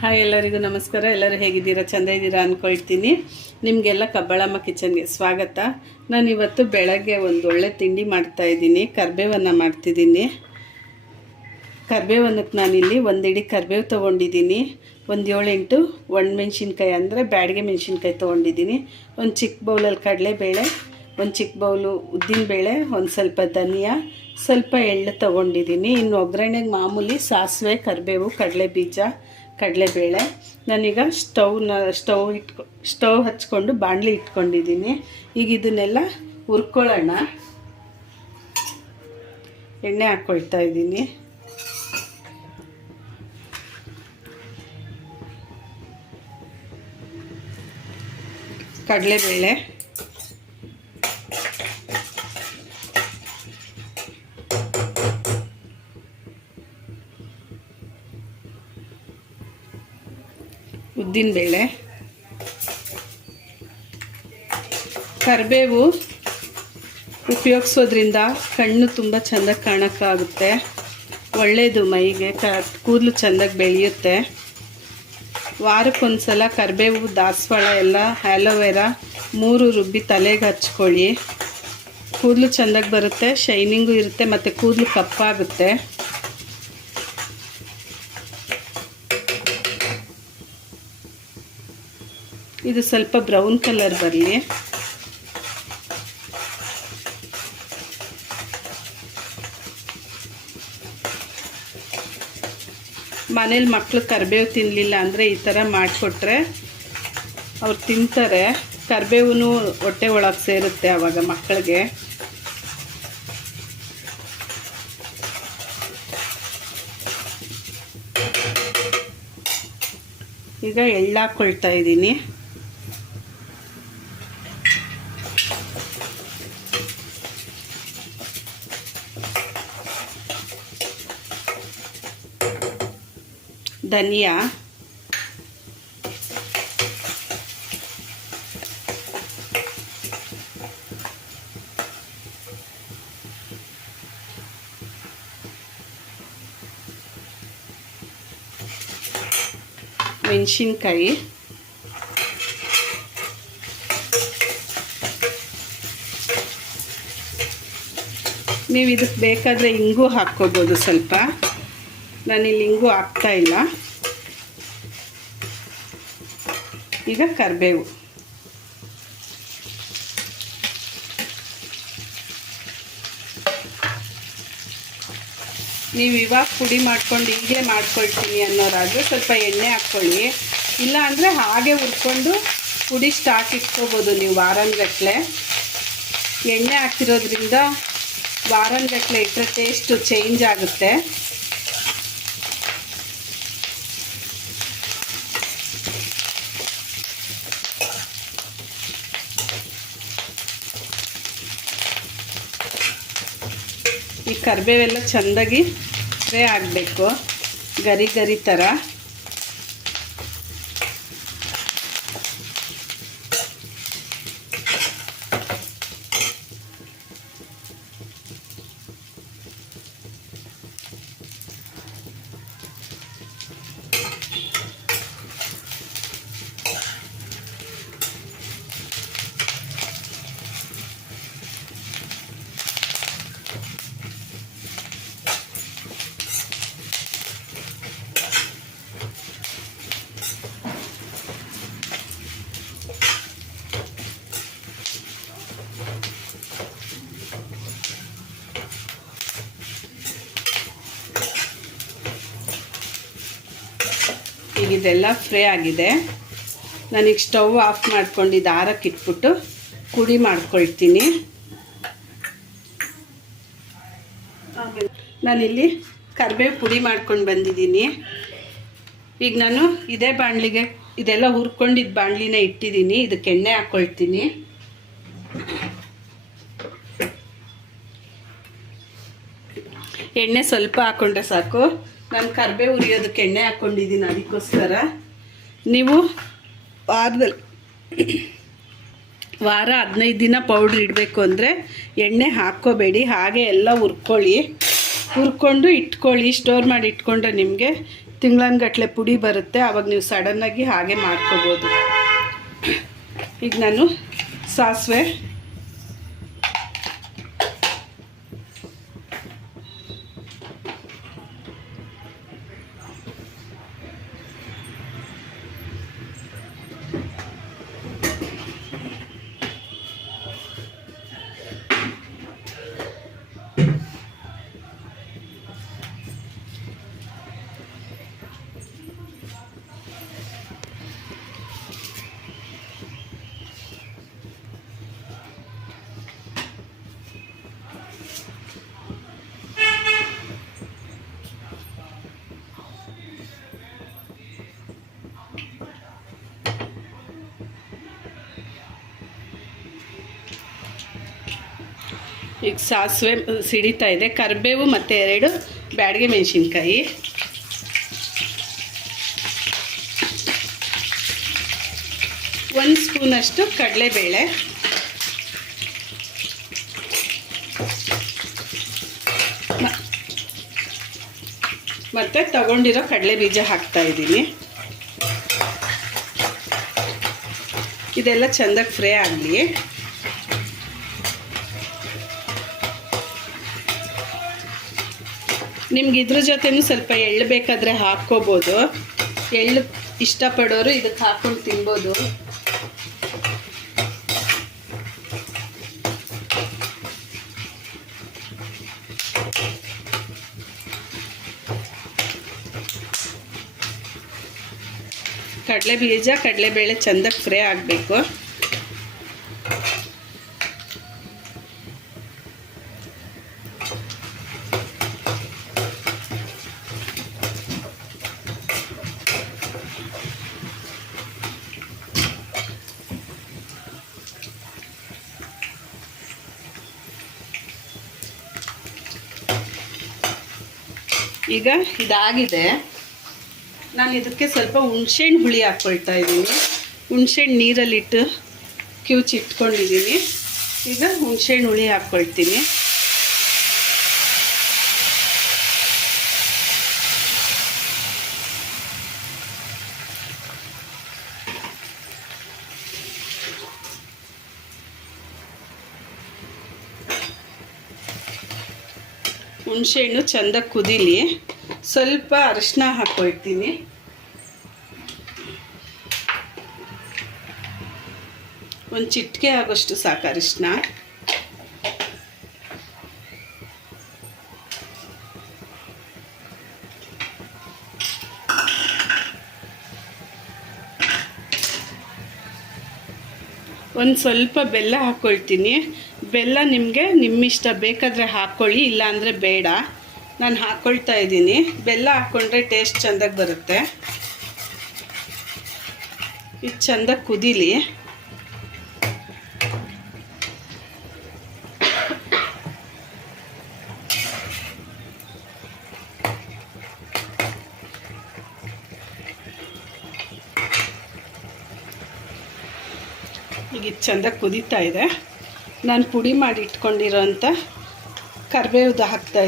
Hi ಎಲ್ಲರಿಗೂ ನಮಸ್ಕಾರ. ಎಲ್ಲರೂ ಹೇಗಿದ್ದೀರಾ? ಚಂದ ಇದ್ದೀರಾ ಅಂದ್ಕೊಳ್ತೀನಿ ನಿಮಗೆಲ್ಲ ಕಬ್ಬಾಳಮ್ಮ ಕಿಚನ್ಗೆ ಸ್ವಾಗತ. ನಾನು ಇವತ್ತು ಬೆಳಗ್ಗೆ ಒಂದು ಒಳ್ಳೆ ತಿಂಡಿ ಮಾಡ್ತಾ ಇದ್ದೀನಿ. ಕರ್ಬೇವನ್ನು ಮಾಡ್ತಿದ್ದೀನಿ. ಕರ್ಬೇವನ್ನಕ್ಕೆ ನಾನಿಲ್ಲಿ ಒಂದಿಡಿ ಕರ್ಬೇವು ತೊಗೊಂಡಿದ್ದೀನಿ. ಒಂದು ಏಳೆಂಟು ಒಣಮೆಣ್ಸಿನ್ಕಾಯಿ ಅಂದರೆ ಬ್ಯಾಡಿಗೆ ಮೆಣಸಿನ್ಕಾಯಿ ತೊಗೊಂಡಿದ್ದೀನಿ. ಒಂದು ಚಿಕ್ಕ ಬೌಲಲ್ಲಿ ಕಡಲೆಬೇಳೆ, ಒಂದು ಚಿಕ್ಕ ಬೌಲು ಉದ್ದಿನಬೇಳೆ, ಒಂದು ಸ್ವಲ್ಪ ಧನಿಯಾ, ಸ್ವಲ್ಪ ಎಳ್ಳು ತೊಗೊಂಡಿದ್ದೀನಿ. ಇನ್ನು ಒಗ್ಗರಣೆಗೆ ಮಾಮೂಲಿ ಸಾಸಿವೆ, ಕರಿಬೇವು ಕಡಲೆ ಬೀಜ ಕಡಲೆಬೇಳೆ. ನಾನೀಗ ಸ್ಟವ್ನ ಸ್ಟವ್ ಇಟ್ಕೊ, ಸ್ಟವ್ ಹಚ್ಕೊಂಡು ಬಾಣಲಿ ಇಟ್ಕೊಂಡಿದ್ದೀನಿ. ಈಗ ಇದನ್ನೆಲ್ಲ ಹುರ್ಕೊಳ್ಳೋಣ. ಎಣ್ಣೆ ಹಾಕ್ಕೊಳ್ತಾ ಇದ್ದೀನಿ. ಕಡಲೆಬೇಳೆ. ಉದ್ದಿನಬೇಳೆ ಕರಿಬೇವು ಉಪಯೋಗಿಸೋದ್ರಿಂದ ಕಣ್ಣು ತುಂಬ ಚೆಂದಾಗಿ ಕಾಣೋಕ್ಕಾಗುತ್ತೆ ಒಳ್ಳೆಯದು ಮೈಗೆ, ಕ, ಕೂದಲು ಚೆಂದಾಗಿ ಬೆಳೆಯುತ್ತೆ. ವಾರಕ್ಕೊಂದು ಸಲ ಕರಿಬೇವು, ದಾಸವಾಳ ಎಲ್ಲ ಆ್ಯಲೋವೆರಾ ಮೂರು ರುಬ್ಬಿ ತಲೆಗೆ ಹಚ್ಕೊಳ್ಳಿ. ಕೂದಲು ಚೆಂದಾಗಿ ಬರುತ್ತೆ, ಶೈನಿಂಗು ಇರುತ್ತೆ, ಮತ್ತು ಕೂದಲು ಕಪ್ಪಾಗುತ್ತೆ. ಇದು ಸ್ವಲ್ಪ ಬ್ರೌನ್ ಕಲರ್ ಬರಲಿ ಮನೇಲಿ ಮಕ್ಕಳು ಕರಿಬೇವು ತಿನ್ನಲಿಲ್ಲ ಅಂದರೆ ಈ ಥರ ಮಾಡಿಕೊಟ್ರೆ ಅವ್ರು ತಿಂತಾರೆ. ಕರಿಬೇವು ಹೊಟ್ಟೆ ಒಳಗೆ ಸೇರುತ್ತೆ ಆವಾಗ ಮಕ್ಕಳಿಗೆ. ಈಗ ಎಳ್ಳಾಕೊಳ್ತಾ ಇದ್ದೀನಿ. ಧನಿಯಾ ಮೆಣಸಿನ್ಕಾಯಿ। ನೀವು ಇದಕ್ಕೆ ಬೇಕಾದರೆ ಇಂಗು ಹಾಕ್ಕೋಬೋದು ಸ್ವಲ್ಪ. ನಾನಿಲ್ಲಿ ಹಿಂಗೂ ಹಾಕ್ತಾ ಇಲ್ಲ. ಈಗ ಕರಿಬೇವು. ನೀವು ಇವಾಗ ಪುಡಿ ಮಾಡ್ಕೊಂಡು ಹೀಗೆ ಮಾಡ್ಕೊಳ್ತೀನಿ ಅನ್ನೋರಾದರೆ ಸ್ವಲ್ಪ ಎಣ್ಣೆ ಹಾಕ್ಕೊಳ್ಳಿ. ಇಲ್ಲ ಅಂದರೆ ಹಾಗೆ ಹುರ್ಕೊಂಡು ಪುಡಿ ಸ್ಟಾಕ್ ಇಟ್ಕೋಬೋದು ನೀವು ವಾರನ್ಗಟ್ಲೆ ಎಣ್ಣೆ ಹಾಕಿರೋದ್ರಿಂದ ವಾರನ್ಗಟ್ಲೆ ಇಟ್ಟರೆ ಟೇಸ್ಟು ಚೇಂಜ್ ಆಗುತ್ತೆ. ಕರಿಬೇವೆಲ್ಲ ಚೆಂದಾಗಿ ಫ್ರೈ ಆಗಬೇಕು. ಗರಿ ಗರಿ ಥರ ಇದೆಲ್ಲ ಫ್ರೈ ಆಗಿದೆ. ನಾನೀಗ ಸ್ಟವ್ ಆಫ್ ಮಾಡ್ಕೊಂಡು ಇದು ಆರಕ್ಕೆ ಇಟ್ಬಿಟ್ಟು ಪುಡಿ ಮಾಡ್ಕೊಳ್ತೀನಿ. ನಾನಿಲ್ಲಿ ಕರಿಬೇವು ಪುಡಿ ಮಾಡ್ಕೊಂಡು ಬಂದಿದ್ದೀನಿ. ಈಗ ನಾನು ಇದೇ ಬಾಣಲಿಗೆ, ಇದೆಲ್ಲ ಹುರ್ಕೊಂಡಿದ್ದ ಬಾಣಲಿನ ಇಟ್ಟಿದ್ದೀನಿ. ಇದಕ್ಕೆ ಎಣ್ಣೆ ಹಾಕ್ಕೊಳ್ತೀನಿ ಎಣ್ಣೆ ಸ್ವಲ್ಪ ಹಾಕ್ಕೊಂಡ್ರೆ ಸಾಕು. ನಾನು ಕರ್ಬೆ ಉರಿಯೋದಕ್ಕೆ ಎಣ್ಣೆ ಹಾಕ್ಕೊಂಡಿದ್ದೀನಿ ಅದಕ್ಕೋಸ್ಕರ. ನೀವು ವಾರದಲ್ಲಿ ವಾರ ಹದಿನೈದು ದಿನ ಪೌಡ್ರ್ ಇಡಬೇಕು ಅಂದರೆ ಎಣ್ಣೆ ಹಾಕ್ಕೋಬೇಡಿ, ಹಾಗೆ ಎಲ್ಲ ಹುರ್ಕೊಳ್ಳಿ. ಹುರ್ಕೊಂಡು ಇಟ್ಕೊಳ್ಳಿ ಸ್ಟೋರ್ ಮಾಡಿ ಇಟ್ಕೊಂಡ್ರೆ ನಿಮಗೆ ತಿಂಗಳನ್ಗಟ್ಲೆ ಪುಡಿ ಬರುತ್ತೆ ಆವಾಗ ನೀವು ಸಡನ್ನಾಗಿ ಹಾಗೆ ಮಾಡ್ಕೋಬೋದು. ಈಗ ನಾನು ಸಾಸಿವೆ ಈಗ ಸಾಸಿವೆ ಸಿಡಿತಾ ಇದೆ. ಕರಿಬೇವು ಮತ್ತು ಎರಡು ಬ್ಯಾಡಗೆ ಮೆಣಸಿನ್ಕಾಯಿ. ಒಂದು ಸ್ಪೂನಷ್ಟು ಕಡಲೆಬೇಳೆ. ಮತ್ತು ತಗೊಂಡಿರೋ ಕಡಲೆ ಬೀಜ ಹಾಕ್ತಾ ಇದ್ದೀನಿ. ಇದೆಲ್ಲ ಚೆಂದಾಗಿ ಫ್ರೈ ಆಗಲಿ. ನಿಮ್ಗೆ ಇದ್ರ ಜೊತೆನೂ ಸ್ವಲ್ಪ ಎಳ್ಳು ಬೇಕಾದರೆ ಹಾಕ್ಕೋಬೋದು. ಎಳ್ಳು ಇಷ್ಟಪಡೋರು ಇದಕ್ಕೆ ಹಾಕ್ಕೊಂಡು ತಿನ್ಬೋದು. ಕಡಲೆ ಬೀಜ ಕಡಲೆಬೇಳೆ ಚಂದಕ್ಕೆ ಫ್ರೈ ಆಗಬೇಕು. ಈಗ ಇದಾಗಿದೆ. ನಾನು ಇದಕ್ಕೆ ಸ್ವಲ್ಪ ಹುಣ್ಸೆಹಣ್ಣು ಹುಳಿ ಹಾಕ್ಕೊಳ್ತಾ ಇದ್ದೀನಿ. ಹುಣ್ಸೆಹಣ್ಣು ನೀರಲ್ಲಿಟ್ಟು ಕಿವುಚಿಟ್ಕೊಂಡಿದ್ದೀನಿ ಈಗ ಹುಣ್ಸೆಹಣ್ಣು ಹುಳಿ ಹಾಕ್ಕೊಳ್ತೀನಿ ಹುಣಸೆಹಣ್ಣು ಚೆಂದ ಕುದೀಲಿ. ಸ್ವಲ್ಪ ಅರಿಶಿನ ಹಾಕೊಳ್ತೀನಿ. ಒಂದು ಚಿಟಿಕೆ ಆಗೋಷ್ಟು ಸಾಕು ಅರಿಶಿನ. ಒಂದು ಸ್ವಲ್ಪ ಬೆಲ್ಲ ಹಾಕ್ಕೊಳ್ತೀನಿ ಬೆಲ್ಲ ನಿಮಗೆ ನಿಮ್ಮಿಷ್ಟ ಬೇಕಾದರೆ ಹಾಕ್ಕೊಳ್ಳಿ ಇಲ್ಲಾಂದರೆ ಬೇಡ. ನಾನು ಹಾಕ್ಕೊಳ್ತಾ ಇದ್ದೀನಿ. ಬೆಲ್ಲ ಹಾಕ್ಕೊಂಡ್ರೆ ಟೇಸ್ಟ್ ಚೆಂದಾಗಿ ಬರುತ್ತೆ. ಇದು ಚೆಂದ ಕುದೀಲಿ. ಈಗ ಇದು ಚೆಂದ ಕುದೀತಾ ಇದೆ. ನಾನು ಪುಡಿ ಮಾಡಿ ಇಟ್ಕೊಂಡಿರೋಂಥ ಕರಿಬೇವ್ದು ಹಾಕ್ತಾ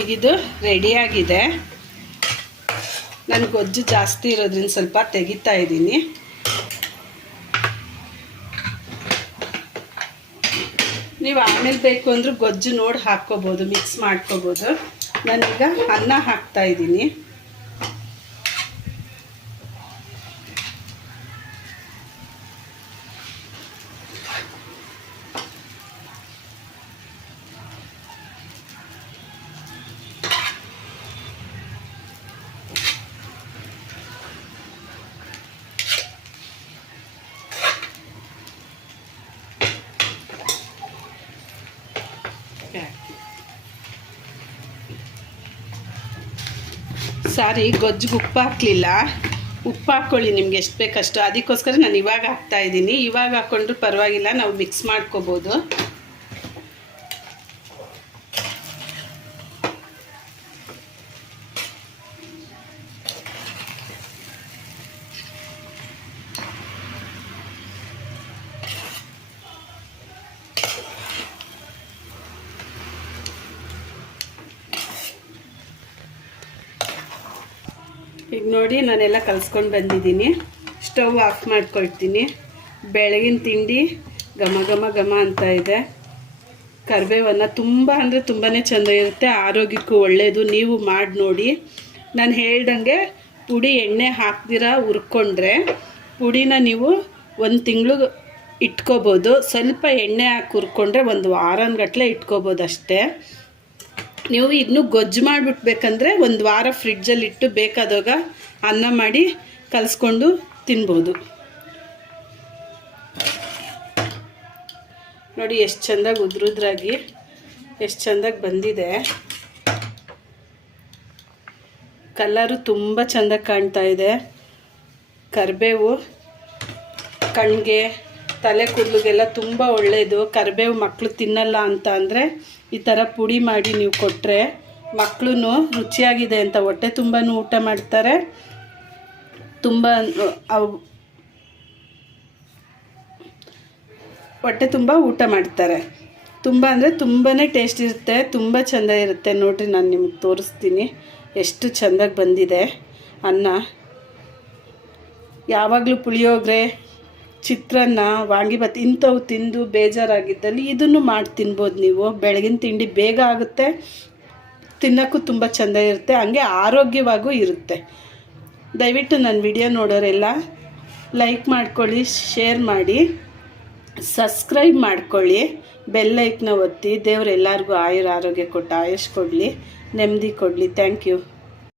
ಈಗಿದು ರೆಡಿಯಾಗಿದೆ ನಾನು ಗೊಜ್ಜು ಜಾಸ್ತಿ ಇರೋದ್ರಿಂದ ಸ್ವಲ್ಪ ತೆಗಿತಾ ಇದ್ದೀನಿ. ನೀವು ಆಮೇಲೆ ಬೇಕು ಅಂದರೂ ಗೊಜ್ಜು ನೋಡಿ ಹಾಕ್ಕೋಬೋದು ಮಿಕ್ಸ್ ಮಾಡ್ಕೋಬೋದು. ನಾನೀಗ ಅನ್ನ ಹಾಕ್ತಾ ಇದ್ದೀನಿ. ಸಾರಿ, ಗೊಜ್ಜಿಗೆ ಉಪ್ಪು ಹಾಕಲಿಲ್ಲ. ಉಪ್ಪು ಹಾಕ್ಕೊಳ್ಳಿ ನಿಮ್ಗೆ ಎಷ್ಟು ಬೇಕಷ್ಟು. ಅದಕ್ಕೋಸ್ಕರ ನಾನು ಇವಾಗ ಹಾಕ್ತಾ ಇದ್ದೀನಿ. ಇವಾಗ ಹಾಕ್ಕೊಂಡ್ರೂ ಪರವಾಗಿಲ್ಲ, ನಾವು ಮಿಕ್ಸ್ ಮಾಡ್ಕೋಬೋದು. ಈಗ ನೋಡಿ ನಾನೆಲ್ಲ ಕಲಿಸ್ಕೊಂಡು ಬಂದಿದ್ದೀನಿ. ಸ್ಟವ್ ಆಫ್ ಮಾಡ್ಕೊಳ್ತೀನಿ. ಬೆಳಗಿನ ತಿಂಡಿ ಘಮ ಘಮ ಘಮ ಅಂತ ಇದೆ. ಕರಿಬೇವನ್ನು ತುಂಬ ಅಂದರೆ ತುಂಬಾ ಚೆಂದ ಇರುತ್ತೆ. ಆರೋಗ್ಯಕ್ಕೂ ಒಳ್ಳೆಯದು ನೀವು ಮಾಡಿ ನೋಡಿ. ನಾನು ಹೇಳ್ದಂಗೆ ಪುಡಿ ಎಣ್ಣೆ ಹಾಕ್ದಿರ ಹುರ್ಕೊಂಡ್ರೆ ಪುಡಿನ ನೀವು ಒಂದು ತಿಂಗಳು ಇಟ್ಕೋಬೋದು. ಸ್ವಲ್ಪ ಎಣ್ಣೆ ಹಾಕಿ ಹುರ್ಕೊಂಡ್ರೆ ಒಂದು ವಾರನಗಟ್ಲೆ ಇಟ್ಕೋಬೋದು ಅಷ್ಟೇ ನೀವು ಇನ್ನೂ ಗೊಜ್ಜು ಮಾಡಿಬಿಟ್ಬೇಕಂದ್ರೆ ಒಂದು ವಾರ ಫ್ರಿಡ್ಜಲ್ಲಿ ಇಟ್ಟು ಬೇಕಾದಾಗ ಅನ್ನ ಮಾಡಿ ಕಲಿಸ್ಕೊಂಡು ತಿನ್ಬೋದು. ನೋಡಿ, ಎಷ್ಟು ಚೆಂದಾಗಿ ಉದ್ರುದ್ರಾಗಿ, ಎಷ್ಟು ಚೆಂದಾಗಿ ಬಂದಿದೆ. ಕಲರು ತುಂಬ ಚೆಂದಾಗಿ ಕಾಣ್ತಾ ಇದೆ. ಕರಿಬೇವು ಕಣ್ಣಿಗೆ ತಲೆ ಕೂದಲಿಗೆಲ್ಲ ತುಂಬ ಒಳ್ಳೆಯದು ಕರಿಬೇವು ಮಕ್ಕಳು ತಿನ್ನಲ್ಲ ಅಂತ ಅಂದರೆ ಈ ಥರ ಪುಡಿ ಮಾಡಿ ನೀವು ಕೊಟ್ಟರೆ ಮಕ್ಕಳು ರುಚಿಯಾಗಿದೆ ಅಂತ. ಹೊಟ್ಟೆ ತುಂಬಾ ಊಟ ಮಾಡ್ತಾರೆ. ತುಂಬ, ಅವು ಹೊಟ್ಟೆ ತುಂಬ ಊಟ ಮಾಡ್ತಾರೆ. ತುಂಬ ಅಂದರೆ ತುಂಬಾ ಟೇಸ್ಟ್ ಇರುತ್ತೆ. ತುಂಬ ಚೆಂದ ಇರುತ್ತೆ. ನೋಡಿರಿ ನಾನು ನಿಮ್ಗೆ ತೋರಿಸ್ತೀನಿ. ಎಷ್ಟು ಚೆಂದಾಗಿ ಬಂದಿದೆ. ಅನ್ನ. ಯಾವಾಗಲೂ ಪುಳಿಯೋಗರೆ ಚಿತ್ರಾನ್ನ, ವಾಂಗಿಭಾತ್ ಇಂಥವು ತಿಂದು ಬೇಜಾರಾಗಿದ್ದಲ್ಲಿ ಇದನ್ನು ಮಾಡಿ ತಿನ್ಬೋದು ನೀವು. ಬೆಳಗಿನ ತಿಂಡಿ ಬೇಗ ಆಗುತ್ತೆ. ತಿನ್ನೋಕ್ಕೂ ತುಂಬ ಚೆಂದ ಇರುತ್ತೆ. ಹಂಗೆ ಆರೋಗ್ಯವಾಗೂ ಇರುತ್ತೆ. ದಯವಿಟ್ಟು ನನ್ನ ವಿಡಿಯೋ ನೋಡೋರೆಲ್ಲ ಲೈಕ್ ಮಾಡ್ಕೊಳ್ಳಿ, ಶೇರ್ ಮಾಡಿ, ಸಬ್ಸ್ಕ್ರೈಬ್ ಮಾಡ್ಕೊಳ್ಳಿ ಬೆಲ್ಲೈಕ್ನ ಒತ್ತಿ ದೇವ್ರು ಎಲ್ಲರಿಗೂ ಆಯುರ, ಆರೋಗ್ಯ ಕೊಟ್ಟು ಆಯುಷ್ ಕೊಡಲಿ, ನೆಮ್ಮದಿ ಕೊಡಲಿ. Thank you.